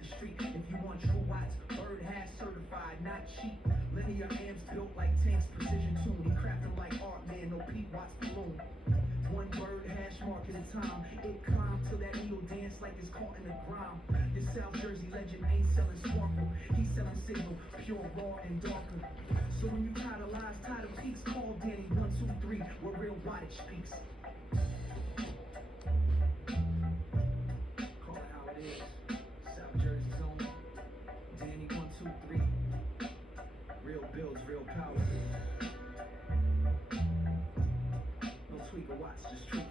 the street. If you want true watts, bird has certified, not cheap. Linear amps built like tanks, precision tune. He crafting like art, man, no Pete Watts balloon. One bird hash mark at a time. It climbed till that needle dance like it's caught in the ground. This South Jersey legend ain't selling sparkle. He's selling signal, pure, raw, and darker. So when you tired of lies, tired of peaks, call Danny 123, where real wattage speaks. Call it how it is. South Jersey zone. Danny 123. Real builds, real power. No tweak or watts, just truth.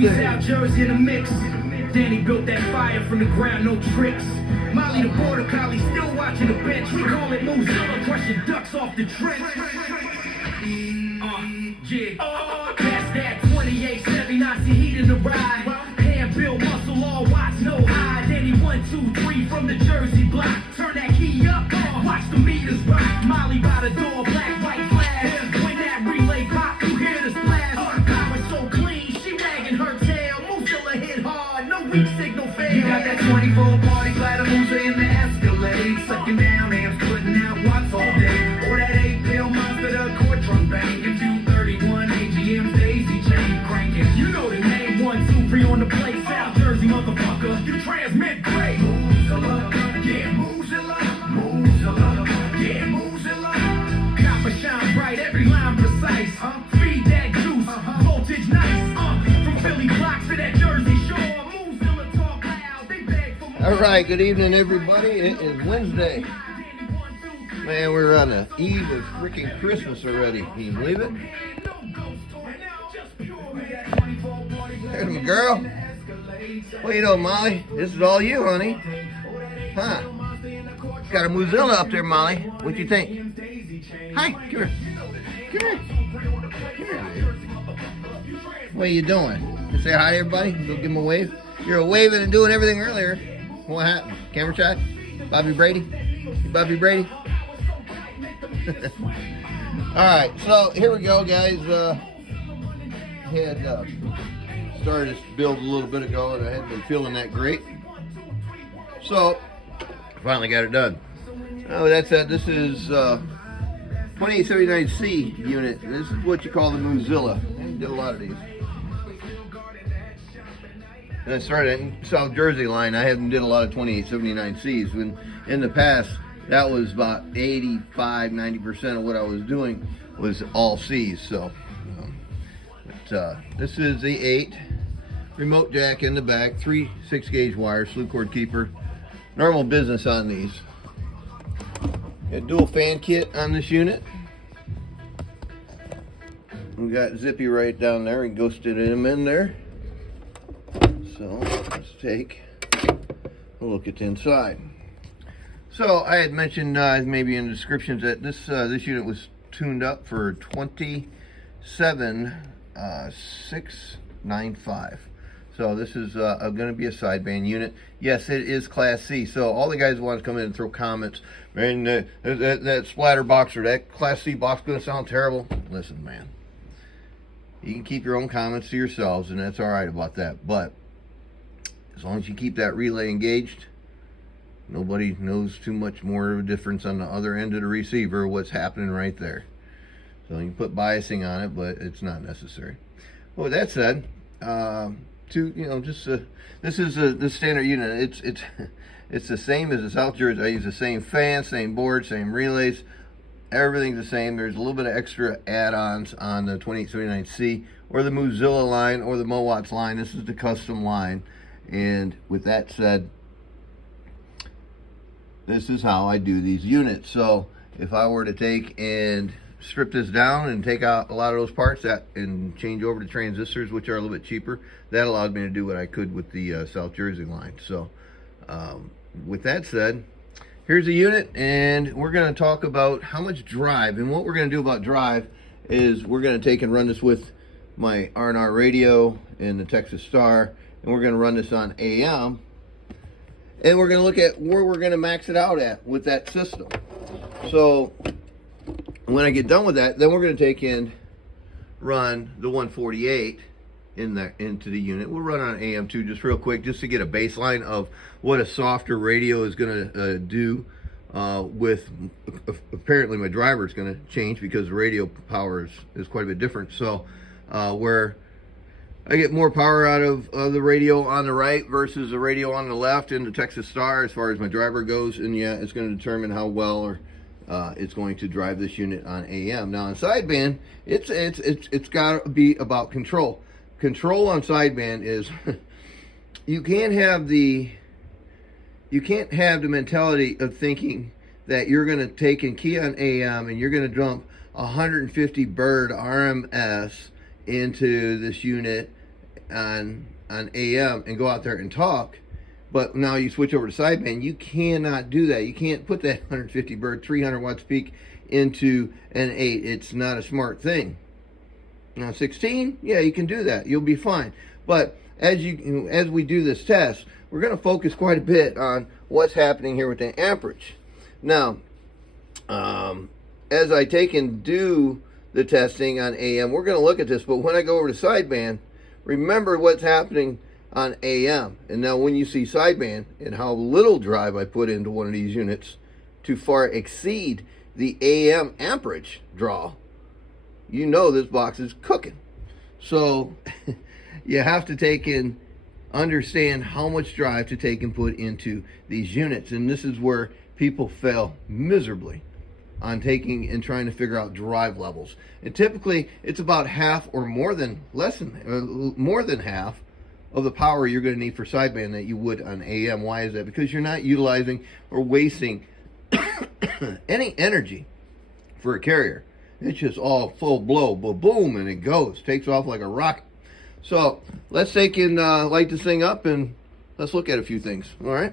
South Jersey in the mix. Danny built that fire from the ground, no tricks. Molly the border collie still watching the bench. We call it MooZilla, crushing ducks off the trench. That's that 2879-C heat in the ride. Hand build muscle, all watts, no hide. Danny 1, 2, 3 from the Jersey block. Turn that key up, watch the meters rock. Molly by the door, black, white flash. When that relay pop, you hear the splash. Power so clean, she wagging her tail. MooZilla hit hard, no weak signal fail. You got that 24 party platter MooZilla in the Escalade. Sucking down amps, putting out watts all day. Or that 8-pill monster, the core trunk bang. If you 31 HG daisy chain cranking. You know the name, 1, 2, 3 on the plate. South Jersey motherfucker, you transmit great. MooZilla, yeah, MooZilla, MooZilla, yeah, MooZilla. Copper shine bright, every line precise. Feed that juice, voltage nice. From Philly blocks to that Jersey shore. MooZilla talk loud, they beg for more. All right, good evening, everybody. It is Wednesday. Man, we're on the eve of freaking Christmas already. Can you believe it? There's my girl. What you doing, Molly? This is all you, honey. Huh? Got a MooZilla up there, Molly. What you think? Hi, come here. Come here. Come here, baby. What are you doing? You say hi to everybody? Go give them a wave? You were waving and doing everything earlier. What happened? Camera shot? Bobby Brady? You Bobby Brady? Alright, so here we go, guys. Had started this build a little bit ago and I hadn't been feeling that great. So, finally got it done. Oh, that's it. This is 2879-C unit. This is what you call the MooZilla. I did a lot of these. And I started in South Jersey line. I haven't did a lot of 2879-Cs. When in the past, that was about 85-90% of what I was doing was all C's. So, this is the 8 remote jack in the back, 3 6-gauge wires, slew cord keeper. Normal business on these. Got dual fan kit on this unit. We got Zippy right down there and ghosted him in there. So let's take a look at the inside. So I had mentioned maybe in the descriptions that this unit was tuned up for 27.695. So this is going to be a sideband unit. Yes, it is Class C. So all the guys want to come in and throw comments. Man, that splatter box or that Class C box going to sound terrible. Listen, man. You can keep your own comments to yourselves, and that's all right about that. But as long as you keep that relay engaged, nobody knows too much more of a difference on the other end of the receiver what's happening right there. So you can put biasing on it, but it's not necessary. Well, with that said, this is the standard unit. It's the same as the South Jersey. I use the same fan, same board, same relays, everything's the same. There's a little bit of extra add-ons on the 2879C or the MooZilla line or the MoWatts line. This is the custom line. And with that said, this is how I do these units. So if I were to take and strip this down and take out a lot of those parts and change over to transistors, which are a little bit cheaper, that allowed me to do what I could with the South Jersey line. So with that said, here's a unit, and we're going to talk about how much drive. And what we're going to do about drive is we're going to take and run this with my R&R radio and the Texas Star, and we're going to run this on AM, and we're going to look at where we're going to max it out at with that system. So when I get done with that, then we're going to take and run the 148 into the unit. We'll run on AM too, just real quick, just to get a baseline of what a softer radio is going to do with, apparently my driver is going to change because the radio power is quite a bit different. So where I get more power out of the radio on the right versus the radio on the left in the Texas Star as far as my driver goes, and yeah, it's going to determine how well or it's going to drive this unit on AM. Now on sideband, it's got to be about control. Control on sideband is you can't have the mentality of thinking that you're going to take and key on AM and you're going to dump 150 bird RMS into this unit on AM and go out there and talk. But now you switch over to sideband, you cannot do that. You can't put that 150 bird 300 watts peak into an 8. It's not a smart thing. Now 16, yeah, you can do that. You'll be fine. But as we do this test, we're going to focus quite a bit on what's happening here with the amperage. Now, as I take and do the testing on AM, we're going to look at this. But when I go over to sideband, remember what's happening on AM. And now when you see sideband and how little drive I put into one of these units to far exceed the AM amperage draw, you know this box is cooking. So you have to take and understand how much drive to take and put into these units. And this is where people fail miserably on taking and trying to figure out drive levels. And typically it's about half or more than half of the power you're going to need for sideband that you would on AM. Why is that? Because you're not utilizing or wasting any energy for a carrier. It's just all full blow, boom, and it goes. Takes off like a rocket. So let's take and light this thing up and let's look at a few things. All right.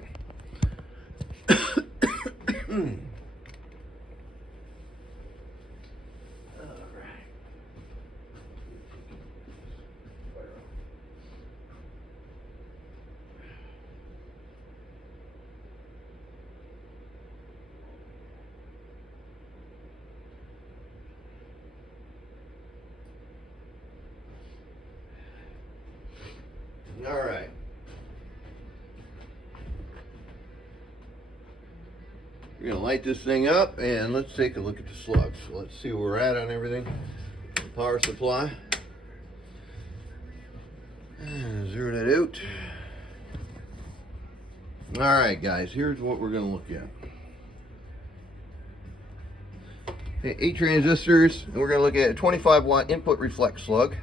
All right. We're going to light this thing up and let's take a look at the slugs. So let's see where we're at on everything. Power supply. Zero that out. All right, guys, here's what we're going to look at. Okay, 8 transistors, and we're going to look at a 25 watt input reflect slug.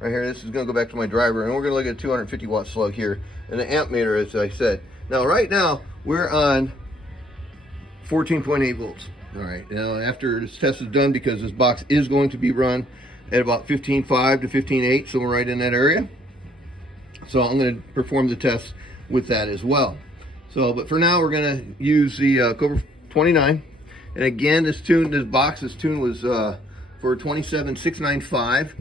Right here, this is going to go back to my driver, and we're going to look at a 250 watt slug here, and the amp meter, as I said. Now, right now, we're on 14.8 volts. All right, now after this test is done, because this box is going to be run at about 15.5 to 15.8, so we're right in that area. So I'm going to perform the test with that as well. So, but for now, we're going to use the Cobra 29, and again, this tune was for 27695.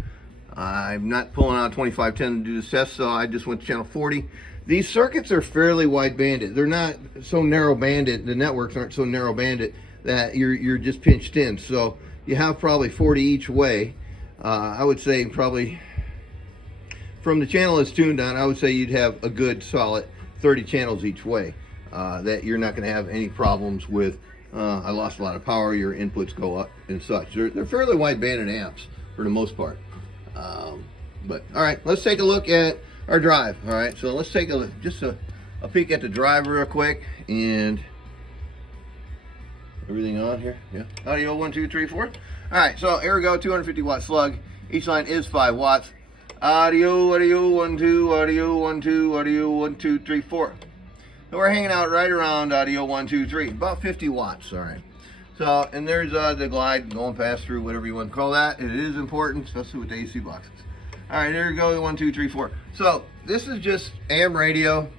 I'm not pulling out 2510 to do this test, so I just went to channel 40. These circuits are fairly wide banded. They're not so narrow banded. The networks aren't so narrow banded that you're just pinched in. So you have probably 40 each way. I would say probably from the channel it's tuned on, I would say you'd have a good solid 30 channels each way. That you're not going to have any problems with. I lost a lot of power. Your inputs go up and such. They're fairly wide banded amps for the most part. But all right, let's take a look at our drive. All right, so let's take a peek at the drive real quick, and Everything on here? Yeah. Audio 1, 2, 3, 4. All right, so here we go. 250 watt slug. Each line is 5 watts. Audio 1, 2, audio 1, 2, audio 1, 2, 3, 4. So we're hanging out right around audio 1, 2, 3, about 50 watts. All right. So, and there's the glide going past through, whatever you want to call that. It is important, especially with the AC boxes. All right, there you go. 1, 2, 3, 4. So this is just AM radio.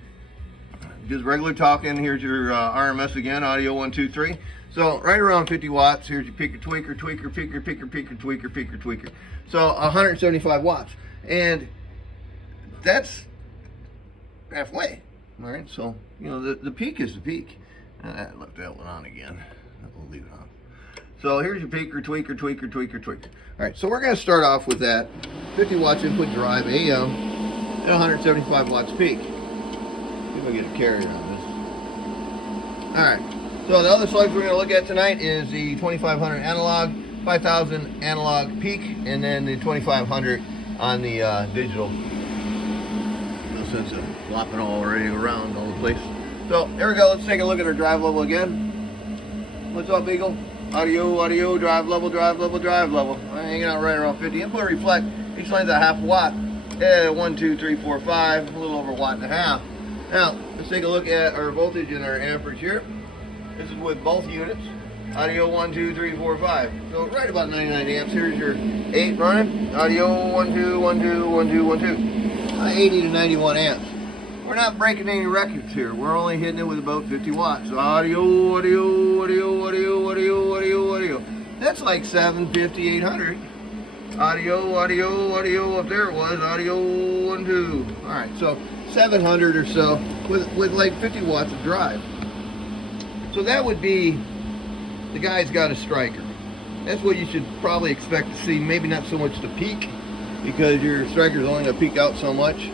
Just regular talking. Here's your RMS again, audio 1, 2, 3. So right around 50 watts. Here's your peaker, tweaker, tweaker, peaker, peaker, peaker, tweaker, peaker, tweaker. So 175 watts, and that's halfway. All right. So you know the peak is the peak. I left that one on again. We'll leave it on. So here's your peaker, tweaker, tweaker, tweaker, tweaker. All right. So we're going to start off with that 50 watts input drive AM and 175 watts peak. See if I get a carrier on this. All right. So the other slugs we're going to look at tonight is the 2500 analog, 5000 analog peak, and then the 2500 on the digital. No sense of flopping already around all the place. So there we go. Let's take a look at our drive level again. What's up, Eagle? Audio, audio, drive level, drive level, drive level. I'm hanging out right around 50. Input reflect. Each line's a half watt. 1, 2, 3, 4, 5. A little over 1.5 watts. Now let's take a look at our voltage and our amperage here. This is with both units. Audio 1, 2, 3, 4, 5. So right about 99 amps. Here's your 8 running. Audio 1, 2, 1, 2, 1, 2, 1, 2. 80 to 91 amps. We're not breaking any records here. We're only hitting it with about 50 watts. So audio, audio, audio, audio, audio, audio, audio. That's like 750, 800. Audio, audio, audio. Up there it was. Audio 1, 2. All right. So 700 or so with like 50 watts of drive. So that would be, the guy's got a striker. That's what you should probably expect to see. Maybe not so much the peak, because your striker's only going to peak out so much.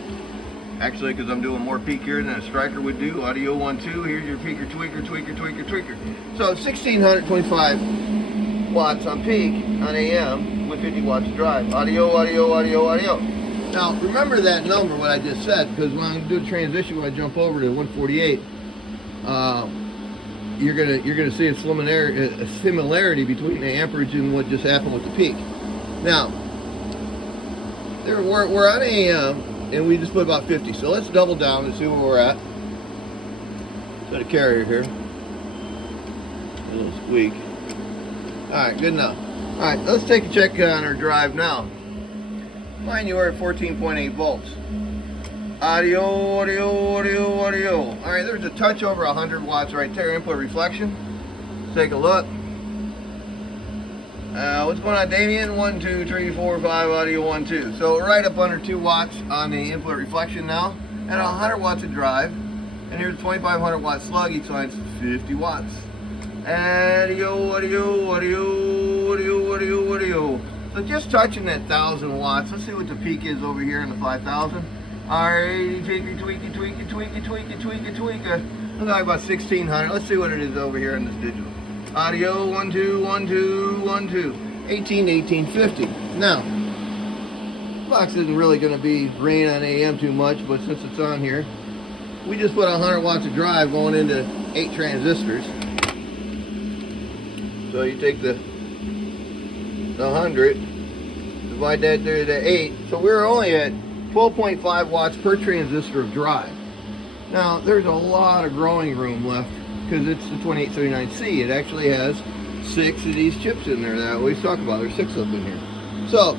Actually, because I'm doing more peak here than a striker would do. Audio 1, 2. Here's your peaker, tweaker, tweaker, tweaker, tweaker. So 1625 watts on peak on AM with 50 watts of drive. Audio, audio, audio, audio. Now remember that number, what I just said, because when I do a transition, when I jump over to 148, you're gonna see a similarity between the amperage and what just happened with the peak. Now, we're on AM, and we just put about 50. So let's double down and see where we're at. Set a carrier here. A little squeak. All right, good enough. All right, let's take a check on our drive now. Find you are at 14.8 volts. Audio, audio, audio, audio. All right, there's a touch over 100 watts right there. Input reflection. Let's take a look. What's going on, Damien? 1, 2, 3, 4, 5. Audio 1, 2. So right up under 2 watts on the input reflection now, and 100 watts of drive. And here's a 2500 watt slug. Each line's 50 watts. Audio, audio, audio, audio, audio, audio. So just touching that 1000 watts. Let's see what the peak is over here in the 5000. Alright, tweaky, tweaky, tweaky, tweaky, tweaky, tweaky, tweaky. Looks like about 1600. Let's see what it is over here in this digital. Audio 1, 2, 1, 2, 1, 2. 18 to 1850. Now, the box isn't really going to be ringing on AM too much, but since it's on here, we just put 100 watts of drive going into 8 transistors. So you take the 100, divide that there to 8. So we're only at 12.5 watts per transistor of drive. Now, there's a lot of growing room left because it's the 2879-C. It actually has 6 of these chips in there that I always talk about. There's 6 of them in here. So,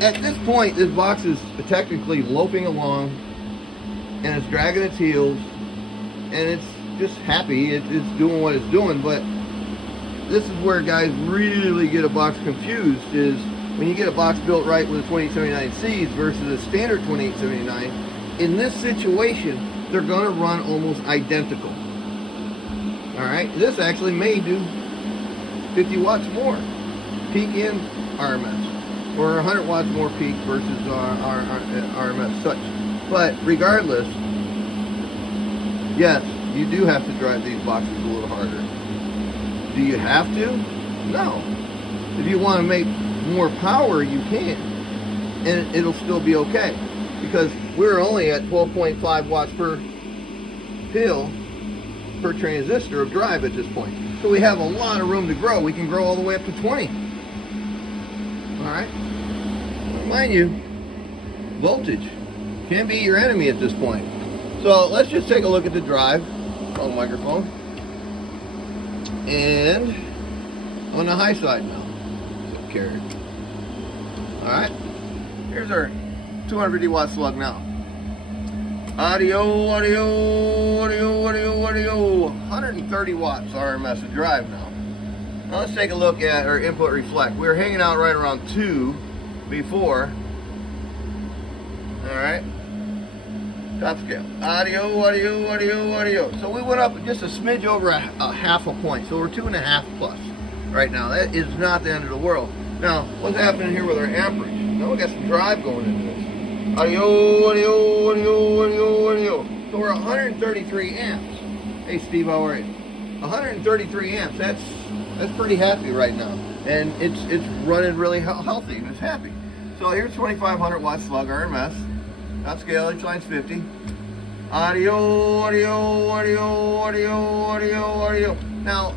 at this point, this box is technically loping along, and it's dragging its heels, and it's just happy. It's doing what it's doing, but this is where guys really get a box confused, is when you get a box built right with a 2879-Cs versus a standard 2879, in this situation, they're going to run almost identical. Alright, this actually may do 50 watts more peak in RMS, or 100 watts more peak versus our RMS such. But regardless, yes, you do have to drive these boxes a little harder. Do you have to? No. If you want to make more power, you can, and it'll still be okay, because we're only at 12.5 watts per pill per transistor of drive at this point. So we have a lot of room to grow. We can grow all the way up to 20. All right. Mind you, voltage can be your enemy at this point. So let's just take a look at the drive. Wrong microphone. And on the high side now. So carried. All right. Here's our 250 watt slug now. Audio, audio, audio, audio, audio. 130 watts RMS to drive now. Now let's take a look at our input reflect. We were hanging out right around 2 before. All right. Top scale. Audio, audio, audio, audio. So we went up just a smidge over a half a point. So we're 2.5 plus right now. That is not the end of the world. Now, what's happening here with our amperage? Now we got some drive going into this. Audio, audio, audio, audio, audio. So we're 133 amps. Hey Steve, how are you? 133 amps. That's pretty happy right now, and it's running really healthy and it's happy. So here's 2,500 watt slug RMS. Top scale, each line's 50. Audio, audio, audio, audio, audio, audio. Now,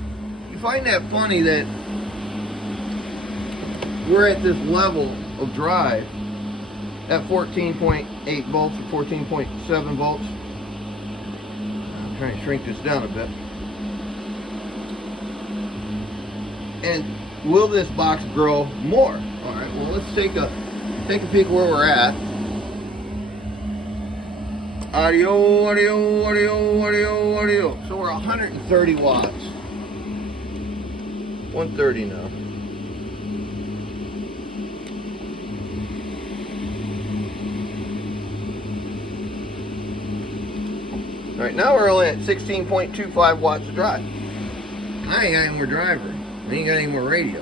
you find that funny that we're at this level of drive at 14.8 volts or 14.7 volts. I'm trying to shrink this down a bit. And will this box grow more? All right, well, let's take a peek where we're at. Audio, audio, audio, audio, audio. So we're 130 watts. 130 now. All right, now we're only at 16.25 watts to drive. I ain't got any more driver. I ain't got any more radio.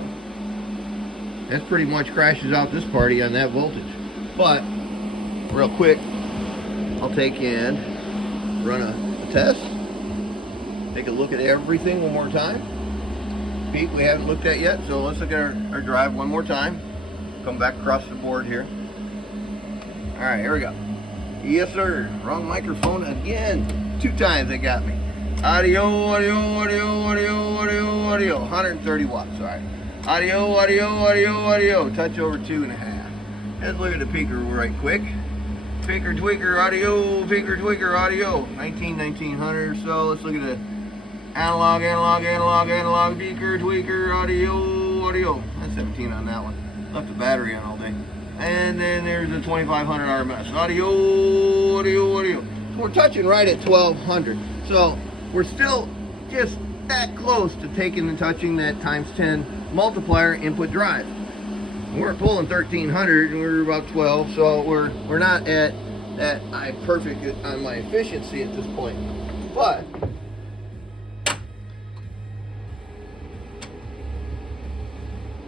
That pretty much crashes out this party on that voltage. But, real quick, I'll take and run a test. Take a look at everything one more time. Peak we haven't looked at yet, so let's look at our drive one more time. Come back across the board here. Alright, here we go. Yes sir, wrong microphone again. 2 times they got me. Audio, audio, audio, audio, audio, audio. 130 watts, alright. Audio, audio, audio, audio. Touch over 2.5. Let's look at the peaker right quick. Peaker, tweaker, audio, peaker, tweaker, audio. 1900. So let's look at the analog, analog, analog, analog, peaker, tweaker, audio, audio. That's 17 on that one. Left the battery on all day. And then there's the 2500 RMS. Audio, audio, audio. So we're touching right at 1200. So we're still just that close to taking and touching that times 10 multiplier input drive. We're pulling 1300 and we're about 12, so we're not at that perfect on my efficiency at this point. But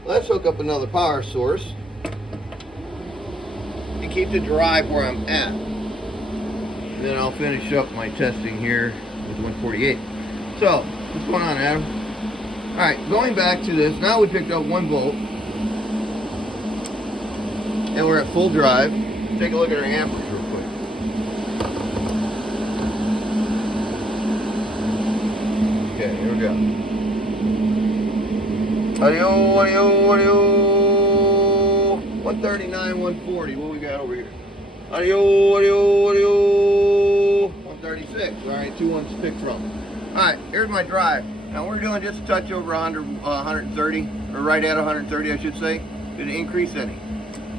let's hook up another power source and keep the drive where I'm at. And then I'll finish up my testing here with 148. So, what's going on, Adam? Alright, going back to this, now we picked up 1 volt. And we're at full drive. Take a look at our amperage real quick. Okay, here we go. Audio, audio, audio. 139, 140. What we got over here? Audio, audio, audio. 136. Alright, 2 ones to pick from. Alright, here's my drive. Now we're doing just a touch over 130, or right at 130, I should say. Did it increase any?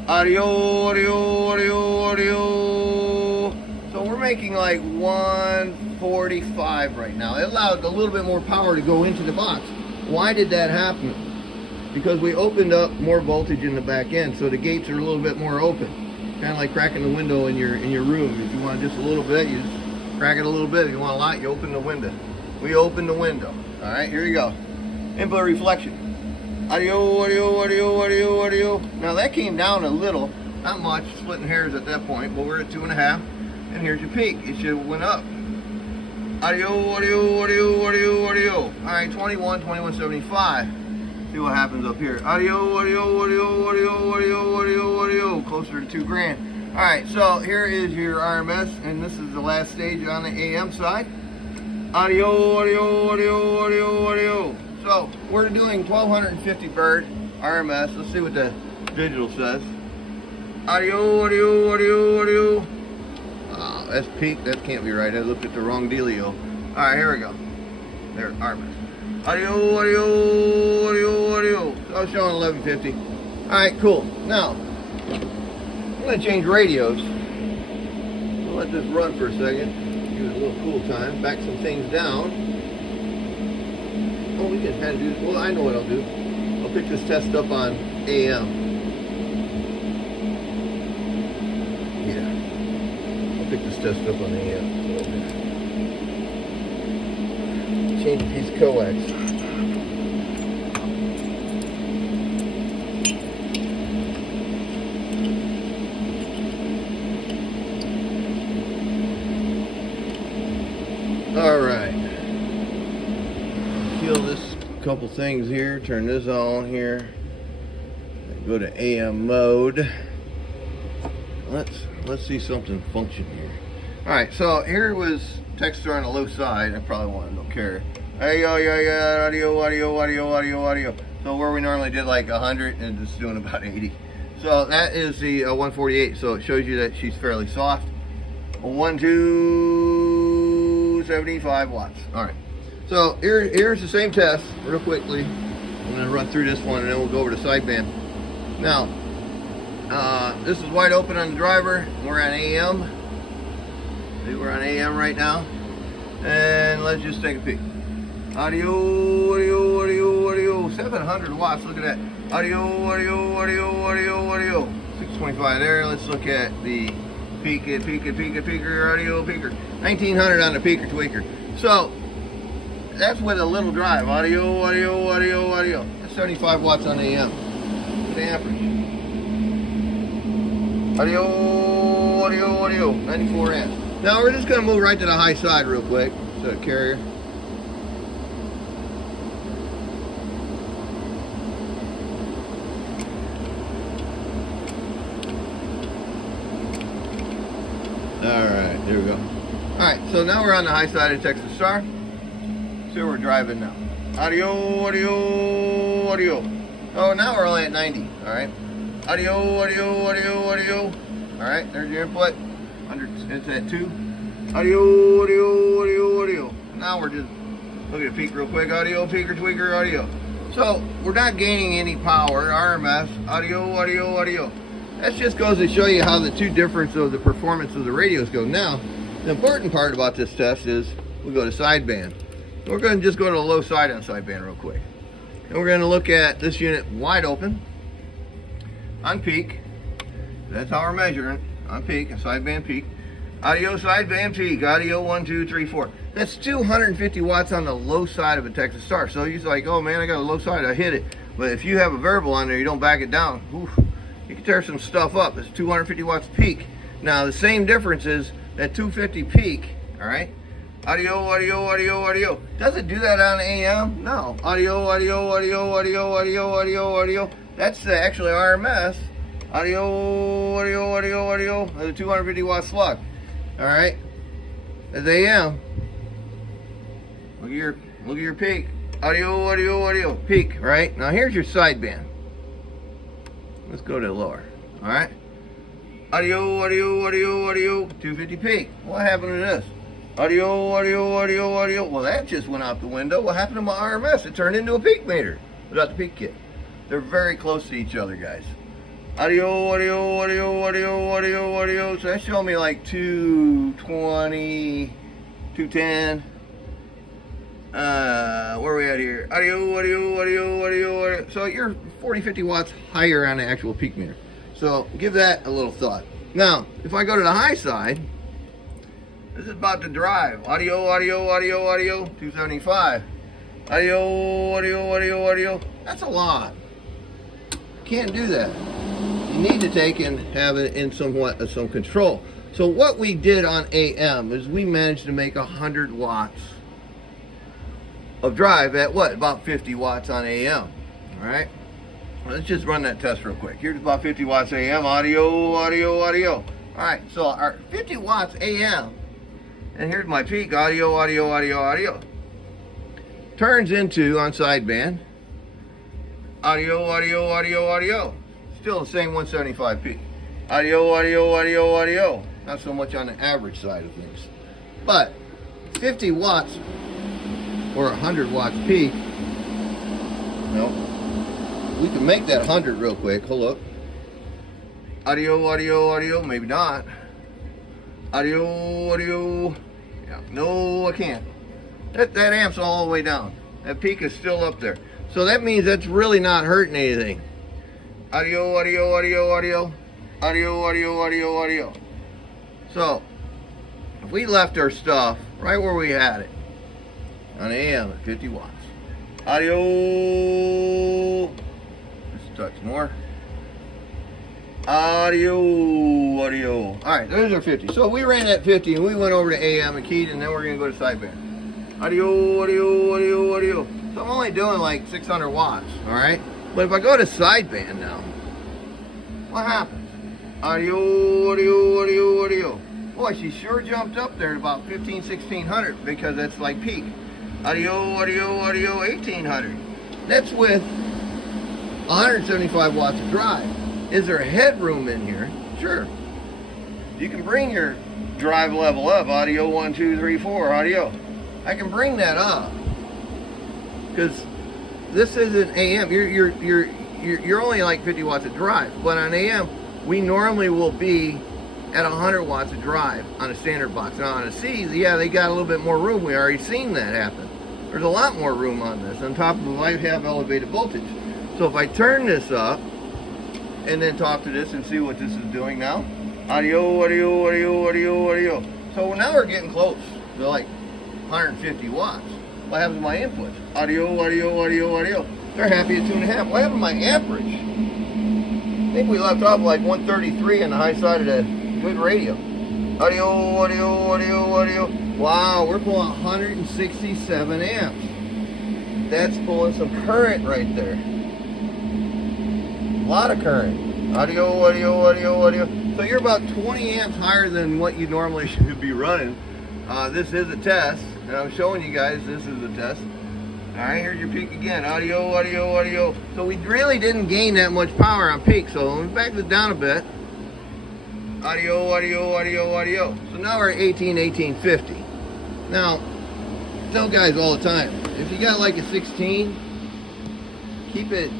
Audio, audio, audio, audio. So we're making like 145 right now. It allowed a little bit more power to go into the box. Why did that happen? Because we opened up more voltage in the back end, so the gates are a little bit more open. Kind of like cracking the window in your room. If you want just a little bit, you just crack it a little bit. If you want a lot, you open the window. We open the window. All right, here you go. Input reflection. Audio, audio, audio, audio, audio. Now that came down a little, not much, splitting hairs at that point, but we're at 2.5, and here's your peak. It should have went up. Audio, audio, audio, audio, audio. All right, 2175. See what happens up here. Audio, audio, audio, audio, audio, audio, audio. Closer to 2 grand. All right, so here is your RMS, and this is the last stage on the AM side. Audio, audio, audio, audio, audio. So we're doing 1250 bird RMS. Let's see what the digital says. Audio, audio, audio, audio. That's peak. That can't be right. I looked at the wrong dealio. All right, here we go. There, RMS. Audio, audio, audio, audio. So I was showing 1150. All right, cool. Now I'm going to change radios. I'll let this run for a second. Give it a little cool time. Back some things down. Oh, we can kind of do. Well, I know what I'll do. I'll pick this test up on AM. Pick this test up on AM. Change a piece of coax. All right. Kill this couple things here. Turn this on here. Go to AM mode. Let's see something function here. All right, so here was texture on the low side. I probably want to no carrier. Audio, audio, audio, audio, audio. So where we normally did like 100 and it's doing about 80. So that is the 148. So it shows you that she's fairly soft. 1275 watts. All right. So here's the same test real quickly. I'm gonna run through this one and then we'll go over to sideband. Now. This is wide open on the driver. We're on AM. See, we're on AM right now. And let's just take a peek. Audio, audio, audio, audio. 700 watts. Look at that. Audio, audio, audio, audio, audio. 625 there. Let's look at the peaker, audio peaker. 1900 on the peaker tweaker. So that's with a little drive. Audio, audio, audio, audio. That's 75 watts on AM. What's the amperage? Audio, audio, audio, 94 amps. Now we're just going to move right to the high side real quick. So carrier. Alright, there we go. Alright, so now we're on the high side of Texas Star. So we're driving now. Audio, audio, audio. Oh, now we're only at 90. Alright. Audio, audio, audio, audio. Alright, there's your input. It's at 2. Audio, audio, audio, audio. Now we're just look at the peak real quick. Audio, peaker, tweaker, audio. So we're not gaining any power. RMS, audio, audio, audio. That just goes to show you how the two difference of the performance of the radios go. Now, the important part about this test is we go to sideband. We're going to just go to the low side on sideband real quick. And we're going to look at this unit wide open on peak. That's how we're measuring on peak, a sideband peak. Audio sideband peak, audio 1, 2, 3, 4. That's 250 watts on the low side of a Texas Star. So you're like, oh man, I got a low side, I hit it. But if you have a variable on there, you don't back it down, oof, you can tear some stuff up. It's 250 watts peak. Now the same difference is that 250 peak, all right? Audio, audio, audio, audio. Does it do that on AM? No. Audio, audio, audio, audio, audio, audio, audio. That's actually RMS. Audio, audio, audio, audio. The 250 watt slug. All right. That's AM. Look at your peak. Audio, audio, audio. Peak. Right. Now here's your sideband. Let's go to lower. All right. Audio, audio, audio, audio. 250 peak. What happened to this? Audio, audio, audio, audio. Well, that just went out the window. What happened to my RMS? It turned into a peak meter without the peak kit. They're very close to each other, guys. Audio, audio, audio, audio, audio, audio. So that's showing me like 220, 210. Where are we at here? Audio, audio, audio, audio, audio. So you're 40, 50 watts higher on the actual peak meter. So give that a little thought. Now, if I go to the high side, this is about to drive. Audio, audio, audio, audio, 275. Audio, audio, audio, audio. That's a lot. Can't do that. You need to take and have it in somewhat of some control. So what we did on AM is we managed to make 100 watts of drive at what? About 50 watts on AM. All right. Let's just run that test real quick. Here's about 50 watts AM. Audio, audio, audio. All right. So our 50 watts AM And here's my peak, audio, audio, audio, audio. Turns into, on sideband, audio, audio, audio, audio. Still the same 175 peak. Audio, audio, audio, audio. Not so much on the average side of things. But 50 watts or 100 watts peak, no, we can make that 100 real quick. Hold up. Audio, audio, audio, maybe not. Audio, audio. Yeah, no, I can't. That amp's all the way down. That peak is still up there. So that means that's really not hurting anything. Audio, audio, audio, audio. Audio, audio, audio, audio. So, if we left our stuff right where we had it, on AM at 50 watts. Audio, just a touch more. Audio, audio. All right, those are 50. So we ran at 50 and we went over to AM and keyed, and then we're gonna go to sideband. Audio, audio, audio, audio. So I'm only doing like 600 watts, all right? But if I go to sideband now, what happens? Audio, audio, audio, audio. Boy, she sure jumped up there to about 1600 because that's like peak. Audio, audio, audio, 1800. That's with 175 watts of drive. Is there headroom in here? Sure. You can bring your drive level up. Audio 1, 2, 3, 4. Audio. I can bring that up because this isn't AM. You're only like 50 watts of drive, but on AM we normally will be at 100 watts of drive on a standard box. Now on a C, yeah, they got a little bit more room. We already seen that happen. There's a lot more room on this. On top of it, I have elevated voltage. So if I turn this up and then talk to this and see what this is doing now. Audio, audio, audio, audio, audio. So now we're getting close to like 150 watts. What happens to my inputs? Audio, audio, audio, audio. They're happy at 2.5. What happened to my amperage? I think we left off like 133 on the high side of the good radio. Audio, audio, audio, audio. Wow, we're pulling 167 amps. That's pulling some current right there. A lot of current. Audio, audio, audio, audio. So you're about 20 amps higher than what you normally should be running. This is a test, and I'm showing you guys this is a test. All right, here's your peak again. Audio, audio, audio. So we really didn't gain that much power on peak. So let me back this down a bit. Audio, audio, audio, audio. So now we're at 1850. Now, I tell guys all the time, if you got like a 16, keep it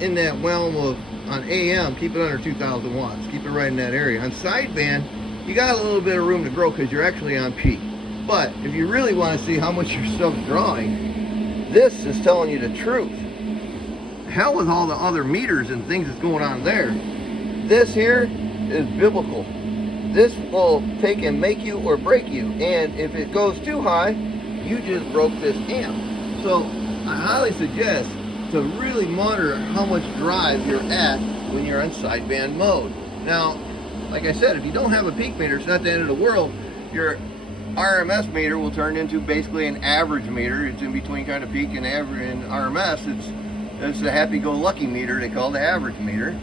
in that realm of, on AM, keep it under 2000 watts. Keep it right in that area. On sideband, you got a little bit of room to grow because you're actually on peak. But if you really want to see how much your stuff's drawing, this is telling you the truth. Hell with all the other meters and things that's going on there. This here is biblical. This will take and make you or break you. And if it goes too high, you just broke this amp. So I highly suggest to really monitor how much drive you're at when you're on sideband mode. Now, like I said, if you don't have a peak meter, it's not the end of the world. Your RMS meter will turn into basically an average meter. It's in between kind of peak and average and RMS. It's a happy-go-lucky meter. They call it the average meter.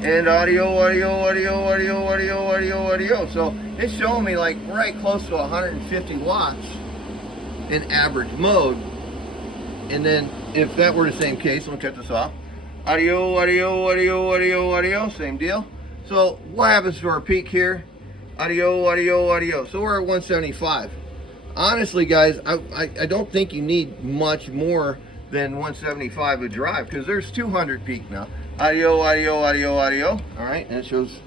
And audio, audio, audio, audio, audio, audio, audio. So it's showing me like right close to 150 watts in average mode. And then if that were the same case, let me cut this off. Audio, audio, audio, audio, audio, same deal. So what happens to our peak here? Audio, audio, audio. So we're at 175. Honestly, guys, I don't think you need much more than 175 to drive because there's 200 peak now. Audio, audio, audio, audio. All right, and it shows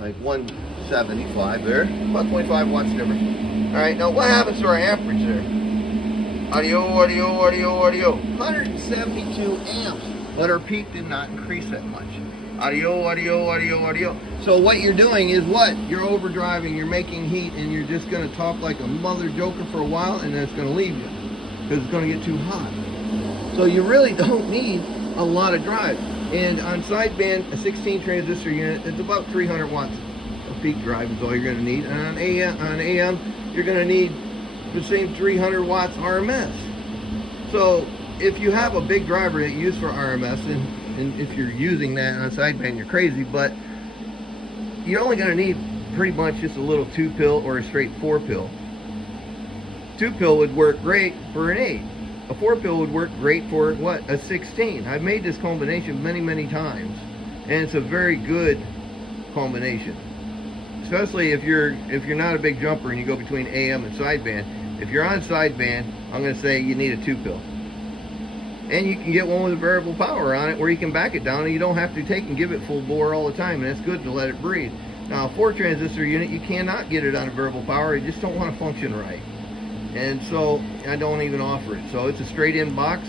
like 175 there. About 25 watts difference. All right, now what happens to our amperage there? Audio, audio, audio, audio. 172 amps, but our peak did not increase that much. Audio, audio, audio, audio. So what you're doing is what? You're overdriving, you're making heat, and you're just going to talk like a mother joker for a while, and then it's going to leave you because it's going to get too hot. So you really don't need a lot of drive. And on sideband, a 16 transistor unit, it's about 300 watts of peak drive is all you're going to need. And on AM, you're going to need the same 300 watts RMS. So if you have a big driver that you use for RMS, and if you're using that on sideband, you're crazy, but you're only going to need pretty much just a little 2-pill or a straight 4-pill 2-pill would work great for an 8. A 4-pill would work great for what? A 16. I've made this combination many times, and it's a very good combination. Especially if you're not a big jumper and you go between AM and sideband. If you're on sideband, I'm going to say you need a 2-pill. And you can get one with a variable power on it where you can back it down and you don't have to take and give it full bore all the time, and it's good to let it breathe. Now, a 4-transistor unit, you cannot get it on a variable power. You just don't want to function right. And so I don't even offer it. So it's a straight in box,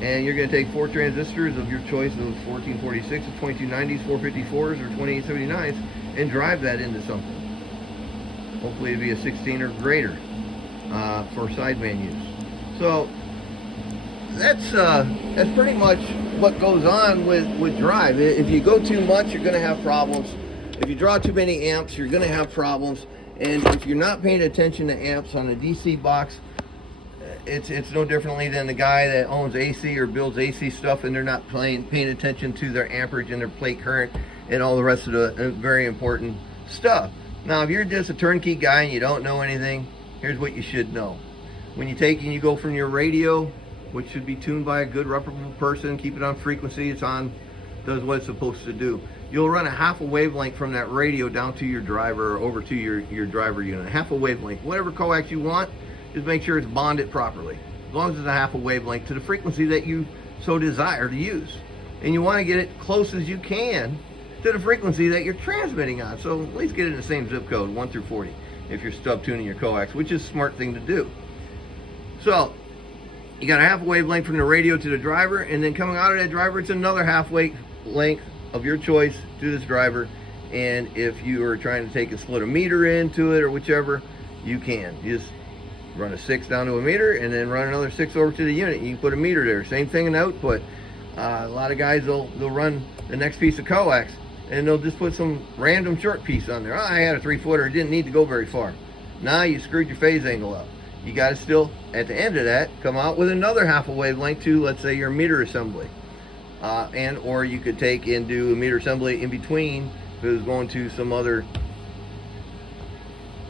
and you're going to take 4 transistors of your choice, those 1446s, 2290s, 454s, or 2879s, and drive that into something. Hopefully it'll be a 16 or greater for sideband use. So that's pretty much what goes on with drive. If you go too much, you're going to have problems. If you draw too many amps, you're going to have problems. And if you're not paying attention to amps on a DC box, it's no differently than the guy that owns AC or builds AC stuff and they're not paying attention to their amperage and their plate current and all the rest of the very important stuff. Now, if you're just a turnkey guy and you don't know anything, here's what you should know. When you take and you go from your radio, which should be tuned by a good reputable person, keep it on frequency, it's on, does what it's supposed to do. You'll run a half a wavelength from that radio down to your driver or over to your driver unit. Half a wavelength. Whatever coax you want, just make sure it's bonded properly. As long as it's a half a wavelength to the frequency that you so desire to use. And you want to get it close as you can to the frequency that you're transmitting on. So at least get it in the same zip code, 1 through 40, if you're stub tuning your coax, which is a smart thing to do. So you got a half a wavelength from the radio to the driver, and then coming out of that driver, it's another half wavelength of your choice to this driver. And if you are trying to take and split a meter into it or whichever, you can. You just run a 6 down to a meter and then run another 6 over to the unit. You can put a meter there. Same thing in the output. A lot of guys, they'll run the next piece of coax and they'll just put some random short piece on there. Oh, I had a 3-footer, it didn't need to go very far. Now you screwed your phase angle up. You got to still, at the end of that, come out with another half a wavelength to, let's say, your meter assembly. Or you could take and do a meter assembly in between if it was going to some other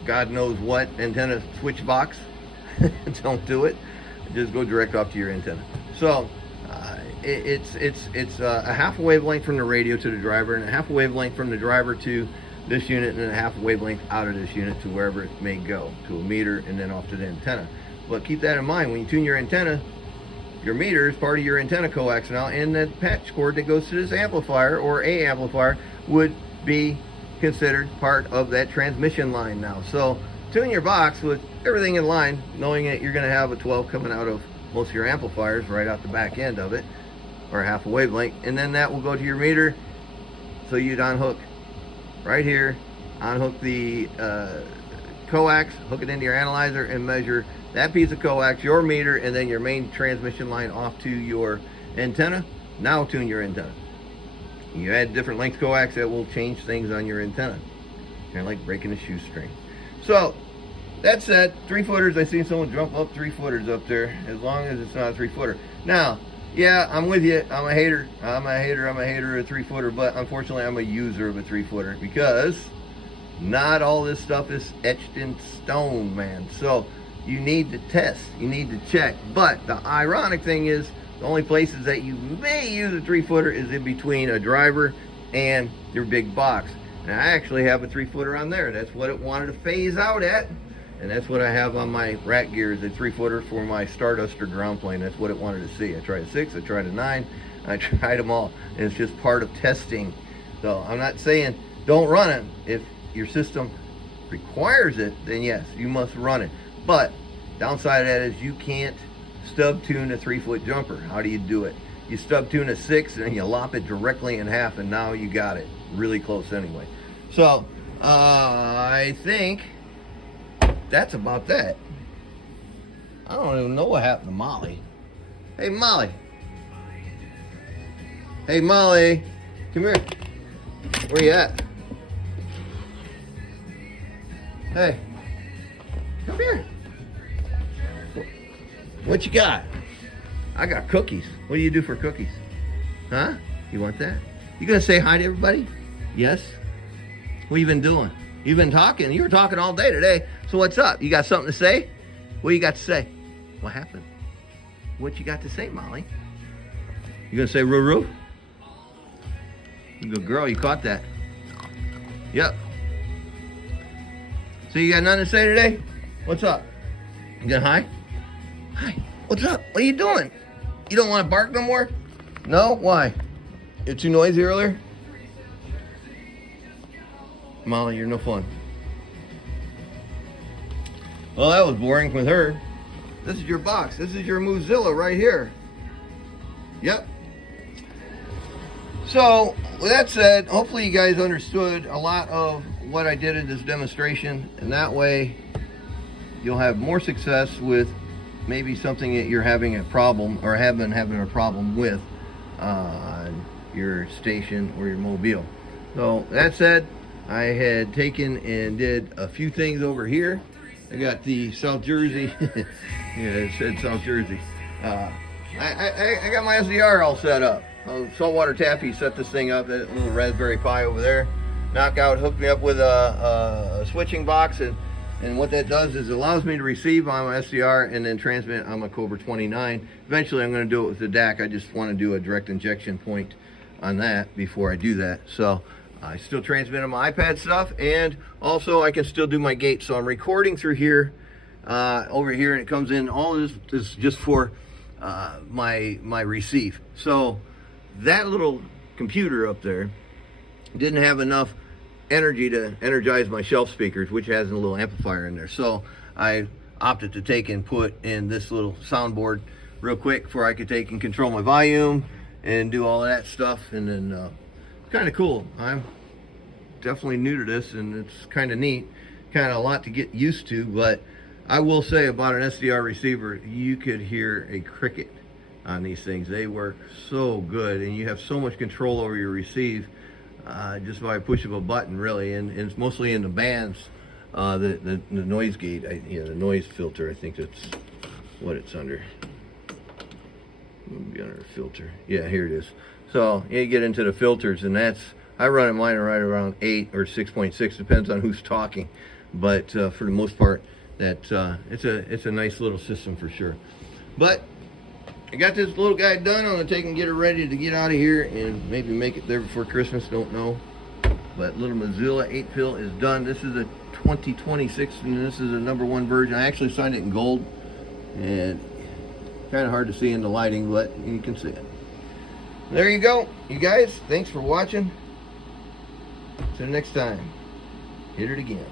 God knows what antenna switch box. Don't do it. Just go direct off to your antenna. So it's a half a wavelength from the radio to the driver, and a half a wavelength from the driver to this unit, and then a half a wavelength out of this unit to wherever it may go, to a meter and then off to the antenna. But keep that in mind when you tune your antenna. Your meter is part of your antenna coax now, and that patch cord that goes to this amplifier or a amplifier would be considered part of that transmission line now. So tune your box with everything in line, knowing that you're going to have a 12 coming out of most of your amplifiers right out the back end of it, or a half a wavelength, and then that will go to your meter. So you'd unhook right here, unhook the coax, hook it into your analyzer, and measure that piece of coax, your meter, and then your main transmission line off to your antenna. Now tune your antenna. You add different length coax, that will change things on your antenna. Kind of like breaking a shoestring. So that said, 3-footers, I've seen someone jump up 3-footers up there, as long as it's not a 3-footer. Now, yeah, I'm with you. I'm a hater of a 3-footer, but unfortunately I'm a user of a 3-footer because not all this stuff is etched in stone, man. So you need to test, you need to check. But the ironic thing is, the only places that you may use a 3-footer is in between a driver and your big box. And I actually have a 3-footer on there. That's what it wanted to phase out at. And that's what I have on my rat gear, is a 3-footer for my Starduster ground plane. That's what it wanted to see. I tried a 6, I tried a 9, I tried them all. And it's just part of testing. So I'm not saying don't run it. If your system requires it, then yes, you must run it. But downside of that is you can't stub tune a 3-foot jumper. How do you do it? You stub tune a 6 and you lop it directly in half, and now you got it really close anyway. So I think that's about that. I don't even know what happened to Molly. Hey Molly. Hey Molly, come here. Where you at? Hey, come here. What you got? I got cookies. What do you do for cookies? Huh? You want that? You gonna say hi to everybody? Yes? What you been doing? You've been talking. You were talking all day today. So what's up? You got something to say? What you got to say? What happened? What you got to say, Molly? You gonna say roo-roo? Good girl, you caught that. Yep. So you got nothing to say today? What's up? You got hi? Hi. What's up? What are you doing? You don't want to bark no more? No? Why? You're too noisy earlier? Molly, you're no fun. Well, that was boring with her. This is your box. This is your MooZilla right here. Yep. So, with that said, hopefully you guys understood a lot of what I did in this demonstration, and that way you'll have more success with maybe something that you're having a problem or have been having a problem with on your station or your mobile. So that said, I had taken and did a few things over here. I got the South Jersey, yeah, it said South Jersey. I got my SDR all set up. Saltwater Taffy set this thing up, that little Raspberry Pi over there. Knockout hooked me up with a switching box, and what that does is it allows me to receive on my SDR and then transmit on my Cobra 29. Eventually I'm going to do it with the DAC. I just want to do a direct injection point on that before I do that. So I still transmit on my iPad stuff, and also I can still do my gate. So I'm recording through here, over here, and it comes in. All this is just for my receive. So that little computer up there didn't have enough energy to energize my shelf speakers, which has a little amplifier in there. So I opted to take and put in this little soundboard real quick before I could take and control my volume and do all of that stuff. And then it's kind of cool. I'm definitely new to this, and it's kind of neat, kind of a lot to get used to. But I will say about an SDR receiver, you could hear a cricket on these things. They work so good, and you have so much control over your receive just by a push of a button, really. And it's mostly in the bands, the noise gate, the noise filter. I think that's what it's under. Maybe under a filter. Yeah, here it is. So you get into the filters, and I run mine right around 8 or 6.6, depends on who's talking. But for the most part, it's a nice little system for sure. But I got this little guy done. I'm gonna take and get her ready to get out of here and maybe make it there before Christmas, don't know. But little MooZilla 8-pill is done. This is a 2026, and this is a #1 version. I actually signed it in gold, and kind of hard to see in the lighting, but you can see it. There you go, you guys. Thanks for watching. Till next time, hit it again.